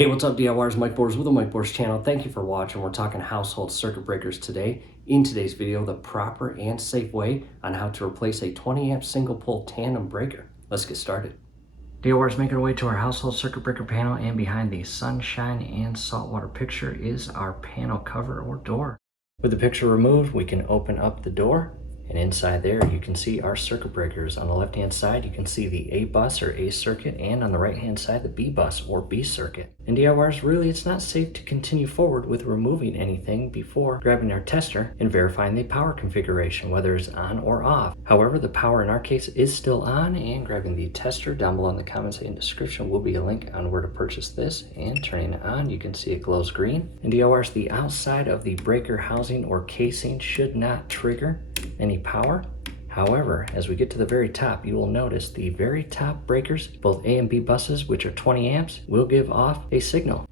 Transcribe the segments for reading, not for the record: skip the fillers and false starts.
Hey, what's up DIYers? Mike Borders with the Mike Borders channel. Thank you for watching. We're talking household circuit breakers today. In today's video, the proper and safe way on how to replace a 20 amp single pole tandem breaker. Let's get started. DIYers, making our way to our household circuit breaker panel, and behind the sunshine and saltwater picture is our panel cover or door. With the picture removed, we can open up the door. And inside there, you can see our circuit breakers. On the left-hand side, you can see the A bus or A circuit, and on the right-hand side, the B bus or B circuit. And DIYers, really, it's not safe to continue forward with removing anything before grabbing our tester and verifying the power configuration, whether it's on or off. However, the power in our case is still on, and grabbing the tester down below in the comments and description will be a link on where to purchase this. And turning it on, you can see it glows green. And DIYers, the outside of the breaker housing or casing should not trigger any power. However, as we get to the very top, you will notice the very top breakers, both A and B buses, which are 20 amps, will give off a signal,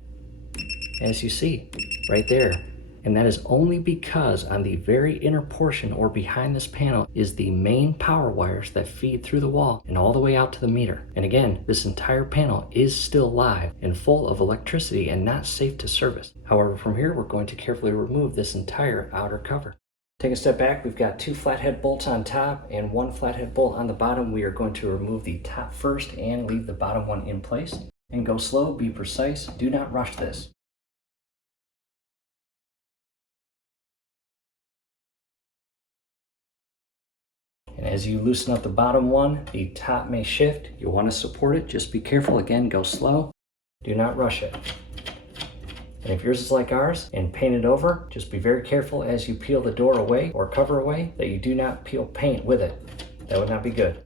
as you see right there. And that is only because on the very inner portion or behind this panel is the main power wires that feed through the wall and all the way out to the meter. And again, this entire panel is still live and full of electricity and not safe to service. However, from here, we're going to carefully remove this entire outer cover. Take a step back, we've got two flathead bolts on top and one flathead bolt on the bottom. We are going to remove the top first and leave the bottom one in place. And go slow, be precise, do not rush this. And as you loosen up the bottom one, the top may shift. You'll want to support it, just be careful. Again, go slow, do not rush it. And if yours is like ours and painted over, just be very careful as you peel the door away or cover away that you do not peel paint with it. That would not be good.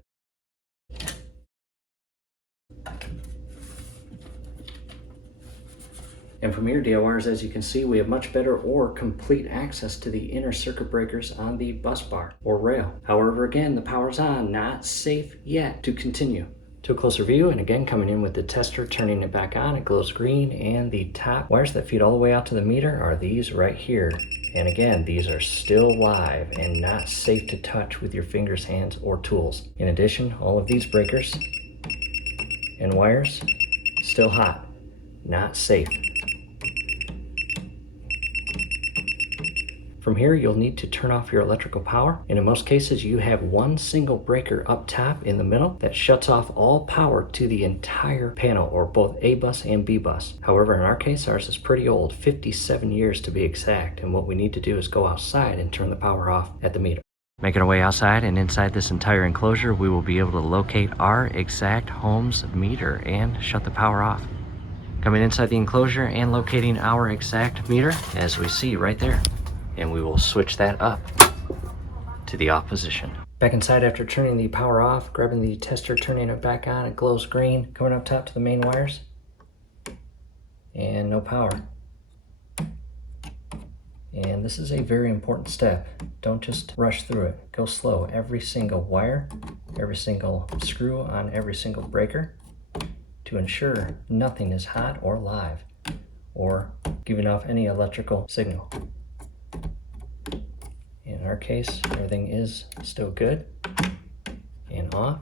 And from here, DIYers, as you can see, we have much better or complete access to the inner circuit breakers on the bus bar or rail. However, again, the power's on, not safe yet to continue. To a closer view, and again coming in with the tester, turning it back on, it glows green, and the top wires that feed all the way out to the meter are these right here. And again, these are still live and not safe to touch with your fingers, hands, or tools. In addition, all of these breakers and wires still hot, not safe. From here, you'll need to turn off your electrical power, and in most cases you have one single breaker up top in the middle that shuts off all power to the entire panel, or both A bus and B bus. However, in our case, ours is pretty old, 57 years to be exact, and what we need to do is go outside and turn the power off at the meter. Making our way outside, and inside this entire enclosure, we will be able to locate our exact home's meter and shut the power off. Coming inside the enclosure and locating our exact meter, as we see right there. And we will switch that up to the off position. Back inside after turning the power off, grabbing the tester, turning it back on, it glows green, coming up top to the main wires, and no power. And this is a very important step. Don't just rush through it. Go slow. Every single wire, every single screw on every single breaker to ensure nothing is hot or live or giving off any electrical signal. In our case, everything is still good and off.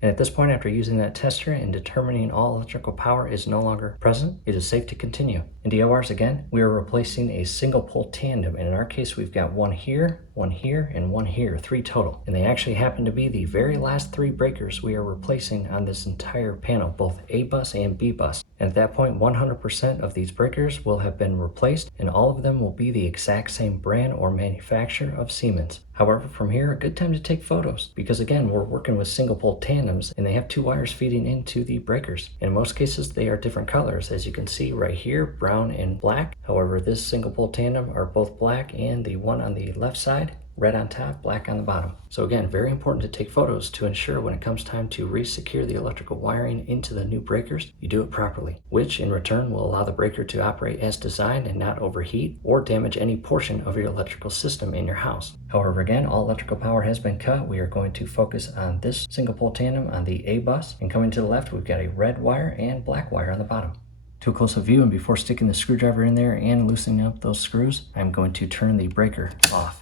And at this point, after using that tester and determining all electrical power is no longer present, it is safe to continue. In DIYers, again, we are replacing a single pole tandem, and in our case, we've got one here, and one here, 3 total. And they actually happen to be the very last 3 breakers we are replacing on this entire panel, both A bus and B bus. And at that point, 100% of these breakers will have been replaced, and all of them will be the exact same brand or manufacturer of Siemens. However, from here, a good time to take photos, because again, we're working with single pole tandems, and they have 2 wires feeding into the breakers. In most cases, they are different colors, as you can see right here, brown and black. However, this single pole tandem are both black, and the one on the left side, red on top, black on the bottom. So again, very important to take photos to ensure when it comes time to re-secure the electrical wiring into the new breakers, you do it properly, which in return will allow the breaker to operate as designed and not overheat or damage any portion of your electrical system in your house. However, again, all electrical power has been cut. We are going to focus on this single pole tandem on the A bus, and coming to the left, we've got a red wire and black wire on the bottom. To a close-up view, and before sticking the screwdriver in there and loosening up those screws, I'm going to turn the breaker off.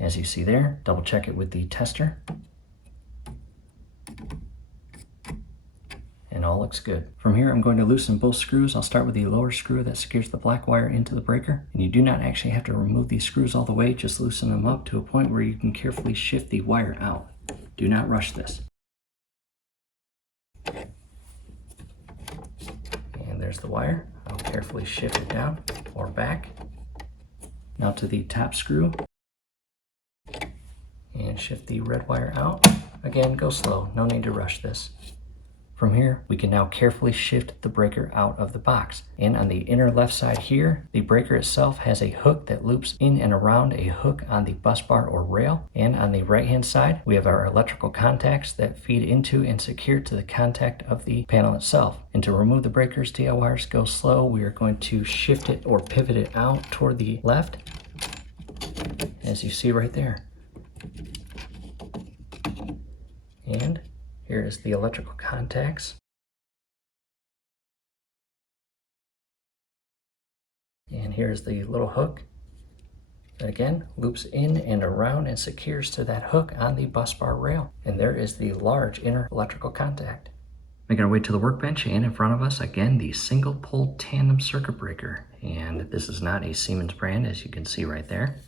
as you see there. Double check it with the tester. And all looks good. From here, I'm going to loosen both screws. I'll start with the lower screw that secures the black wire into the breaker. And you do not actually have to remove these screws all the way, just loosen them up to a point where you can carefully shift the wire out. Do not rush this. And there's the wire. I'll carefully shift it down or back. Now to the top screw. And shift the red wire out. Again, go slow, no need to rush this. From here, we can now carefully shift the breaker out of the box. And on the inner left side here, the breaker itself has a hook that loops in and around a hook on the bus bar or rail. And on the right hand side, we have our electrical contacts that feed into and secure to the contact of the panel itself. And to remove the breaker's DIYers, go slow. We are going to shift it or pivot it out toward the left, as you see right there. And here is the electrical contacts. And here's the little hook that again loops in and around and secures to that hook on the bus bar rail. And there is the large inner electrical contact. Making our way to the workbench, and in front of us again the single pole tandem circuit breaker. And this is not a Siemens brand, as you can see right there.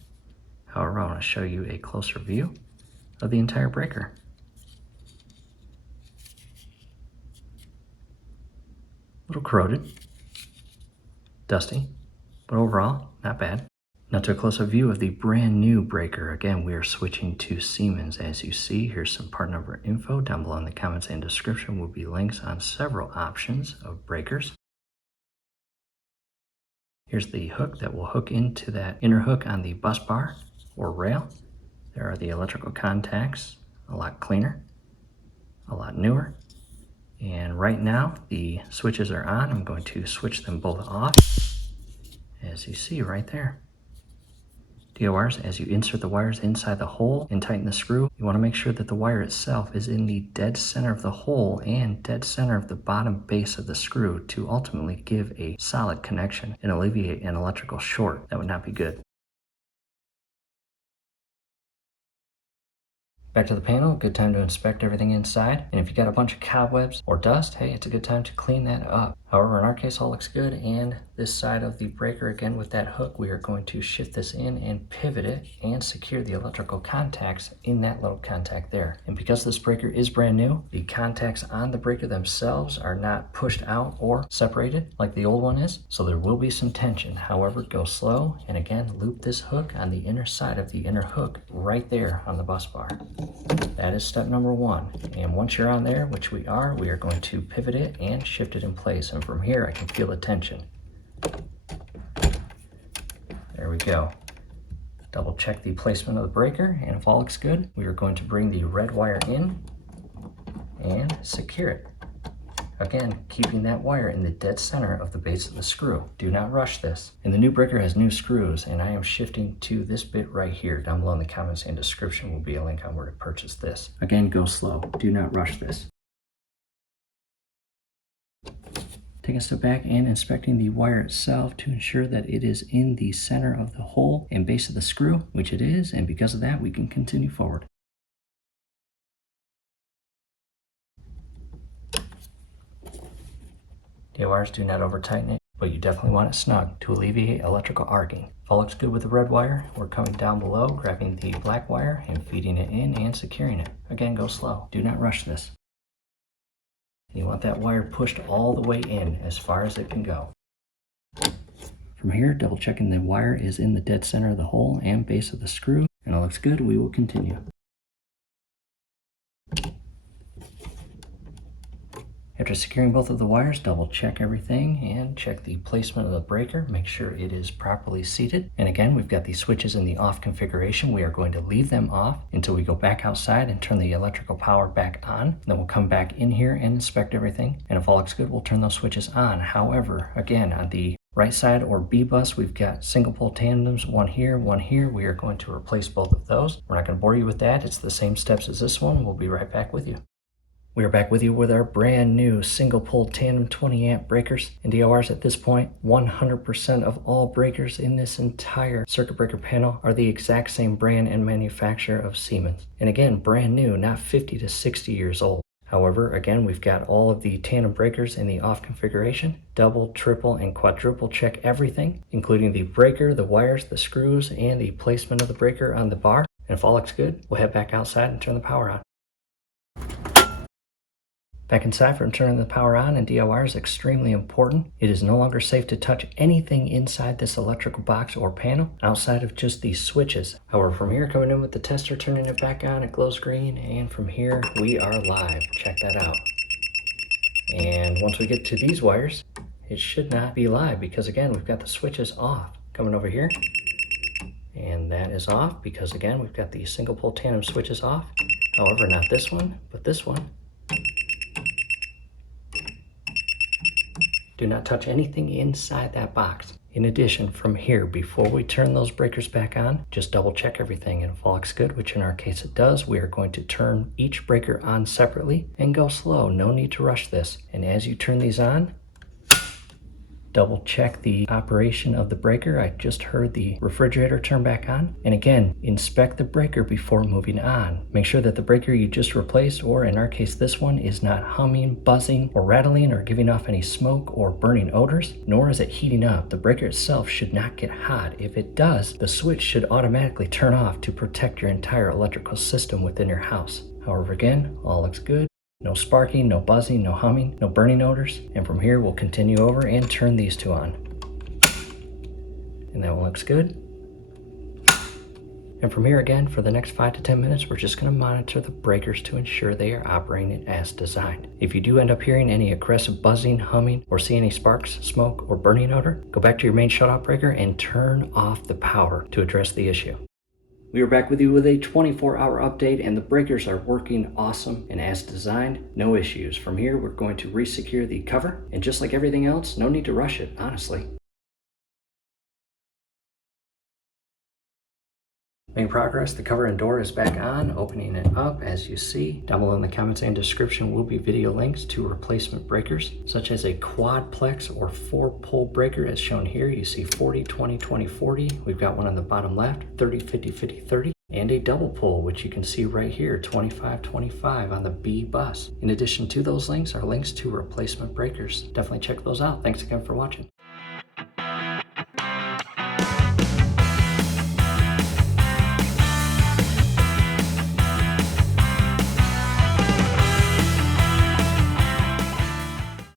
However, I want to show you a closer view of the entire breaker. A little corroded, dusty, but overall not bad. Now to a closer view of the brand new breaker. Again, we are switching to Siemens. As you see, here's some part number info. Down below in the comments and description will be links on several options of breakers. Here's the hook that will hook into that inner hook on the bus bar or rail. There are the electrical contacts, a lot cleaner, a lot newer. And right now the switches are on. I'm going to switch them both off, as you see right there. DIYers, as you insert the wires inside the hole and tighten the screw, you want to make sure that the wire itself is in the dead center of the hole and dead center of the bottom base of the screw to ultimately give a solid connection and alleviate an electrical short. That would not be good. Back to the panel, good time to inspect everything inside. And if you got a bunch of cobwebs or dust, hey, it's a good time to clean that up. However, in our case, all looks good. And this side of the breaker, again, with that hook, we are going to shift this in and pivot it and secure the electrical contacts in that little contact there. And because this breaker is brand new, the contacts on the breaker themselves are not pushed out or separated like the old one is. So there will be some tension. However, go slow. And again, loop this hook on the inner side of the inner hook right there on the bus bar. That is step number one. And once you're on there, which we are going to pivot it and shift it in place. And from here, I can feel the tension. There we go. Double check the placement of the breaker, and if all looks good, we are going to bring the red wire in and secure it. Again, keeping that wire in the dead center of the base of the screw. Do not rush this. And the new breaker has new screws, and I am shifting to this bit right here. Down below in the comments and description will be a link on where to purchase this. Again, go slow. Do not rush this. Taking a step back and inspecting the wire itself to ensure that it is in the center of the hole and base of the screw, which it is, and because of that, we can continue forward. DIYers, do not over tighten it, but you definitely want it snug to alleviate electrical arcing. If all looks good with the red wire, we're coming down below, grabbing the black wire and feeding it in and securing it. Again, go slow. Do not rush this. You want that wire pushed all the way in as far as it can go. From here, double checking the wire is in the dead center of the hole and base of the screw, and it looks good. We will continue. After securing both of the wires, double check everything and check the placement of the breaker. Make sure it is properly seated. And again, we've got the switches in the off configuration. We are going to leave them off until we go back outside and turn the electrical power back on. Then we'll come back in here and inspect everything. And if all looks good, we'll turn those switches on. However, again, on the right side or B bus, we've got single pole tandems, one here, one here. We are going to replace both of those. We're not going to bore you with that. It's the same steps as this one. We'll be right back with you. We are back with you with our brand new single pole tandem 20 amp breakers and DORs. At this point, 100% of all breakers in this entire circuit breaker panel are the exact same brand and manufacturer of Siemens. And again, brand new, not 50 to 60 years old. However, again, we've got all of the tandem breakers in the off configuration. Double, triple, and quadruple check everything, including the breaker, the wires, the screws, and the placement of the breaker on the bar. And if all looks good, we'll head back outside and turn the power on. Back inside from turning the power on, and DOR is extremely important. It is no longer safe to touch anything inside this electrical box or panel outside of just these switches. However, from here, coming in with the tester, turning it back on, it glows green, and from here, we are live. Check that out. And once we get to these wires, it should not be live because again, we've got the switches off. Coming over here, and that is off because again, we've got the single pole tandem switches off. However, not this one, but this one. Do not touch anything inside that box. In addition, from here, before we turn those breakers back on, just double check everything, and if all looks good, which in our case it does, we are going to turn each breaker on separately and go slow. No need to rush this. And as you turn these on, double check the operation of the breaker. I just heard the refrigerator turn back on. And again, inspect the breaker before moving on. Make sure that the breaker you just replaced, or in our case this one, is not humming, buzzing, or rattling, or giving off any smoke or burning odors, nor is it heating up. The breaker itself should not get hot. If it does, the switch should automatically turn off to protect your entire electrical system within your house. However, again, all looks good. No sparking, no buzzing, no humming, no burning odors. And from here, we'll continue over and turn these two on. And that one looks good. And from here again, for the next 5 to 10 minutes, we're just gonna monitor the breakers to ensure they are operating as designed. If you do end up hearing any aggressive buzzing, humming, or see any sparks, smoke, or burning odor, go back to your main shutoff breaker and turn off the power to address the issue. We are back with you with a 24-hour update, and the breakers are working awesome and as designed, no issues. From here, we're going to resecure the cover, and just like everything else, no need to rush it, honestly. Making progress, the cover and door is back on, opening it up as you see. Down below in the comments and description will be video links to replacement breakers, such as a quadplex or 4-pole breaker as shown here. You see 40, 20, 20, 40. We've got one on the bottom left, 30, 50, 50, 30. And a double pole, which you can see right here, 25, 25 on the B bus. In addition to those links are links to replacement breakers. Definitely check those out. Thanks again for watching.